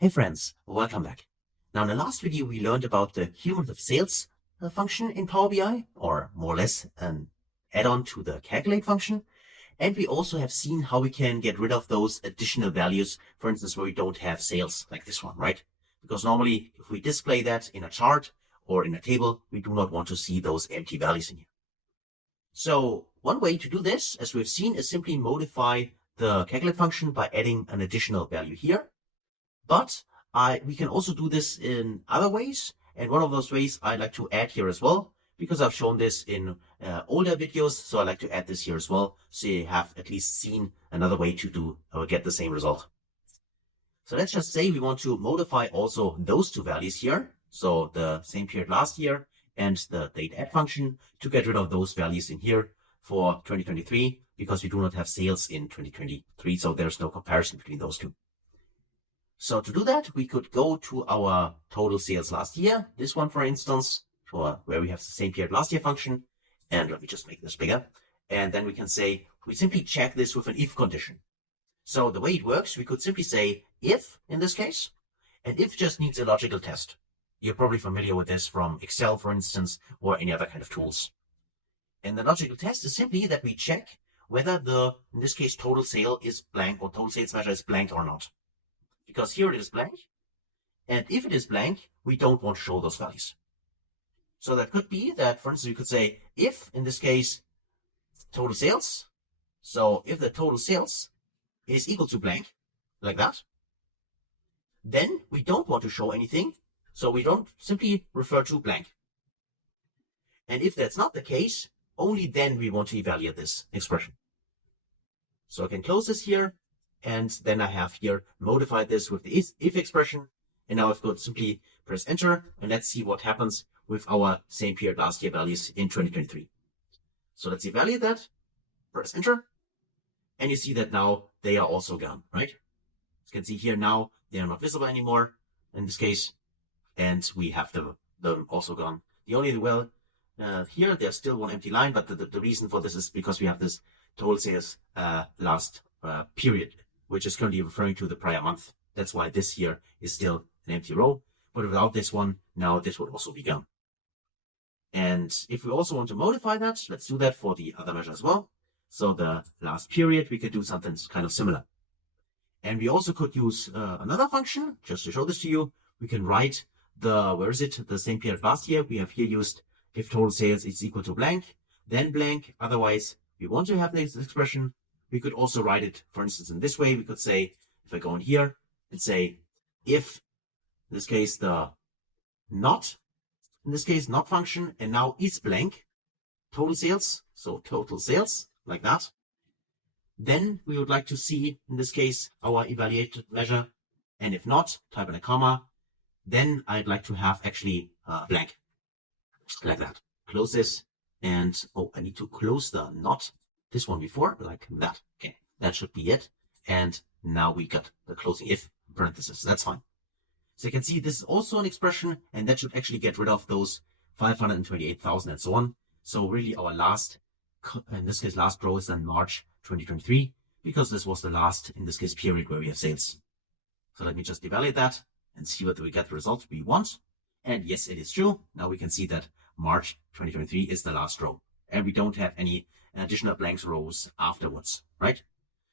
Hey friends, welcome back. Now in the last video we learned about the cumulative sales function in Power BI, or more or less an add-on to the calculate function. And we also have seen how we can get rid of those additional values, for instance, where we don't have sales, like this one, right? Because normally if we display that in a chart or in a table, we do not want to see those empty values in here. So one way to do this, as we've seen, is simply modify the calculate function by adding an additional value here. But we can also do this in other ways. And one of those ways I'd like to add here as well, because I've shown this in older videos. So I'd like to add this here as well, so you have at least seen another way to do or get the same result. So let's just say we want to modify also those two values here. So the same period last year and the date add function to get rid of those values in here for 2023, because we do not have sales in 2023. So there's no comparison between those two. So to do that, we could go to our total sales last year, this one, for instance, for where we have the same period last year function. And let me just make this bigger. And then we can say, we simply check this with an if condition. So the way it works, we could simply say if in this case, and if just needs a logical test. You're probably familiar with this from Excel, for instance, or any other kind of tools. And the logical test is simply that we check whether the, in this case, total sale is blank or total sales measure is blank or not. Because here it is blank, and if it is blank, we don't want to show those values. So that could be that, for instance, we could say if, in this case, total sales, so if the total sales is equal to blank, like that, then we don't want to show anything, so we don't simply refer to blank. And if that's not the case, only then we want to evaluate this expression. So I can close this here. And then I have here modified this with the if expression. And now I've got simply press enter. And let's see what happens with our same period last year values in 2023. So let's evaluate that. Press enter. And you see that now they are also gone, right? As you can see here now, they are not visible anymore in this case. And we have them also gone. The only, here there's still one empty line, but the reason for this is because we have this total sales last period, which is currently referring to the prior month. That's why this here is still an empty row. But without this one, now this would also be gone. And if we also want to modify that, let's do that for the other measure as well. So the last period, we could do something kind of similar. And we also could use another function, just to show this to you. We can write the same period last year. We have here used if total sales is equal to blank, then blank. Otherwise, we want to have this expression. We could also write it, for instance, in this way. We could say, if I go in here and say, if, in this case, the not function, and now is blank, total sales, so total sales, like that, then we would like to see, in this case, our evaluated measure. And if not, type in a comma, then I'd like to have actually blank, like that. Close this, and, I need to close the not. This one before, like that. Okay, that should be it. And now we got the closing if parenthesis. That's fine. So you can see this is also an expression, and that should actually get rid of those 528,000 and so on. So really our last, in this case, last row is then March 2023, because this was the last, in this case, period where we have sales. So let me just evaluate that and see whether we get the result we want. And yes, it is true. Now we can see that March 2023 is the last row, and we don't have any additional blanks rows afterwards, right?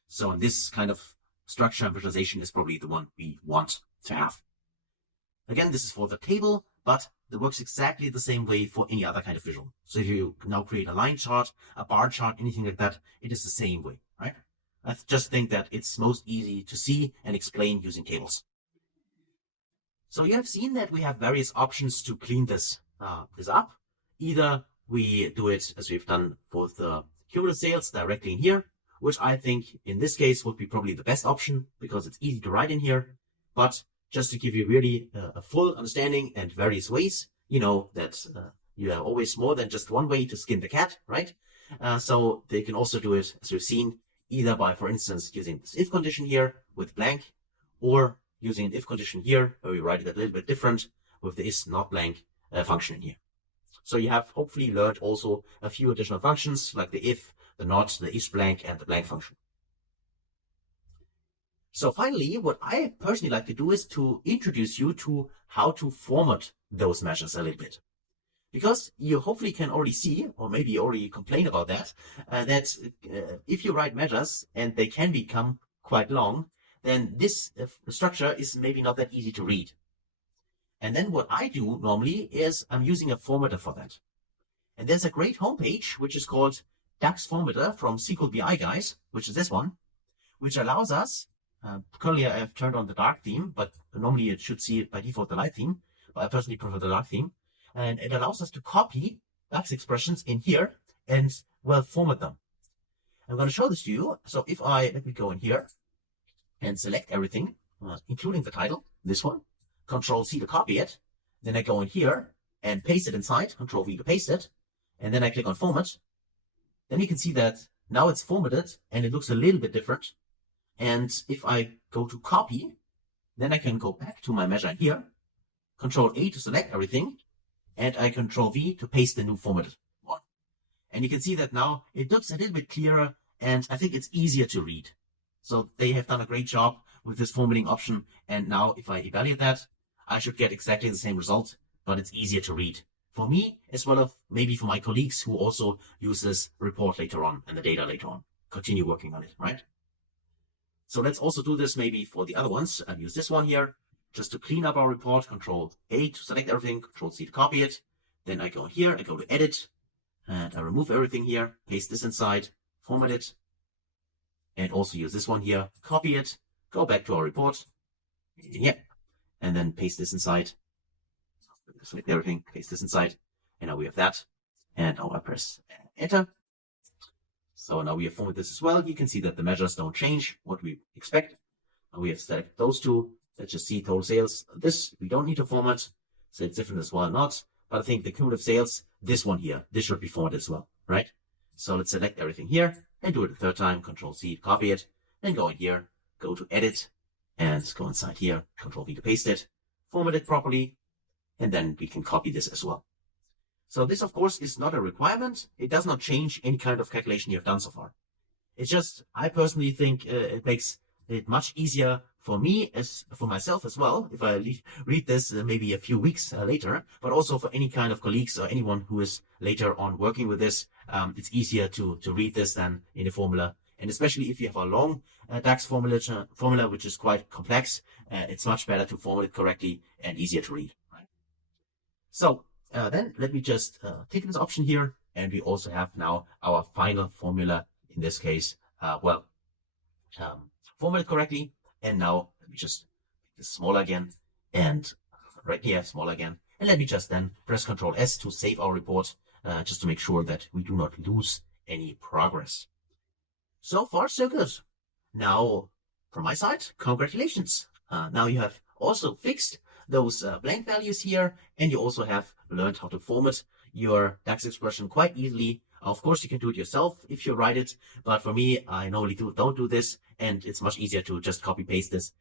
So in this kind of structure and visualization is probably the one we want to have. Again, this is for the table, but it works exactly the same way for any other kind of visual. So if you now create a line chart, a bar chart, anything like that, it is the same way, right? I just think that it's most easy to see and explain using tables. So you have seen that we have various options to clean this up. Either we do it as we've done for the cumulative sales directly in here, which I think in this case would be probably the best option because it's easy to write in here. But just to give you really a full understanding and various ways, you know that you have always more than just one way to skin the cat, right? So they can also do it, as we've seen, either by, for instance, using this if condition here with blank, or using an if condition here where we write it a little bit different with the is not blank function in here. So you have hopefully learned also a few additional functions like the if, the not, the is blank, and the blank function. So finally, what I personally like to do is to introduce you to how to format those measures a little bit. Because you hopefully can already see, or maybe already complain about that, if you write measures and they can become quite long, then this structure is maybe not that easy to read. And then what I do normally is I'm using a formatter for that. And there's a great homepage, which is called DAX Formatter from SQL BI Guys, which is this one, which allows us, currently I have turned on the dark theme, but normally it should see by default the light theme, but I personally prefer the dark theme. And it allows us to copy DAX expressions in here and, well, format them. I'm going to show this to you. So if let me go in here and select everything, including the title, this one, Control C to copy it. Then I go in here and paste it inside, Control V to paste it. And then I click on format. Then you can see that now it's formatted and it looks a little bit different. And if I go to copy, then I can go back to my measure here, Control A to select everything, and I Control V to paste the new formatted one. And you can see that now it looks a little bit clearer, and I think it's easier to read. So they have done a great job with this formatting option, and now if I evaluate that, I should get exactly the same result, but it's easier to read. For me, as well as maybe for my colleagues who also use this report later on and the data later on. Continue working on it, right? So let's also do this maybe for the other ones. I'll use this one here just to clean up our report. Control A to select everything, Control C to copy it. Then I go here, I go to edit, and I remove everything here, paste this inside, format it, and also use this one here, copy it, go back to our report, yeah, and then paste this inside. Select everything, paste this inside, and now we have that. And now I press enter. So now we have formatted this as well. You can see that the measures don't change what we expect. Now we have selected those two. Let's just see total sales. This we don't need to format, so it's different as well, not. But I think the cumulative sales, this one here, this should be formatted as well, right? So let's select everything here and do it a third time. Control C to copy it, then go in here, go to edit, and go inside here. Control V to paste it, format it properly, and then we can copy this as well. So this, of course, is not a requirement. It does not change any kind of calculation you have done so far. It's just, I personally think it makes it much easier for me, as for myself as well, if I read this maybe a few weeks later, but also for any kind of colleagues or anyone who is later on working with this, it's easier to read this than in a formula. And especially if you have a long DAX formula, which is quite complex, it's much better to format it correctly and easier to read. Right? So then let me just tick this option here, and we also have now our final formula, in this case, formatted correctly. And now let me just make this smaller again, and right here, smaller again. And let me just then press Control S to save our report, just to make sure that we do not lose any progress. So far, so good. Now, from my side, congratulations. Now you have also fixed those blank values here, and you also have learned how to format your DAX expression quite easily. Of course, you can do it yourself if you write it, but for me, I normally don't do this, and it's much easier to just copy paste this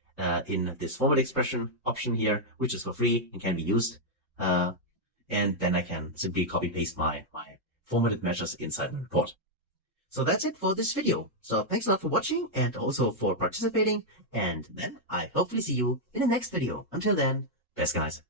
in this format expression option here, which is for free and can be used. And then I can simply copy paste my formatted measures inside my report. So that's it for this video. So thanks a lot for watching and also for participating. And then I hopefully see you in the next video. Until then, best guys.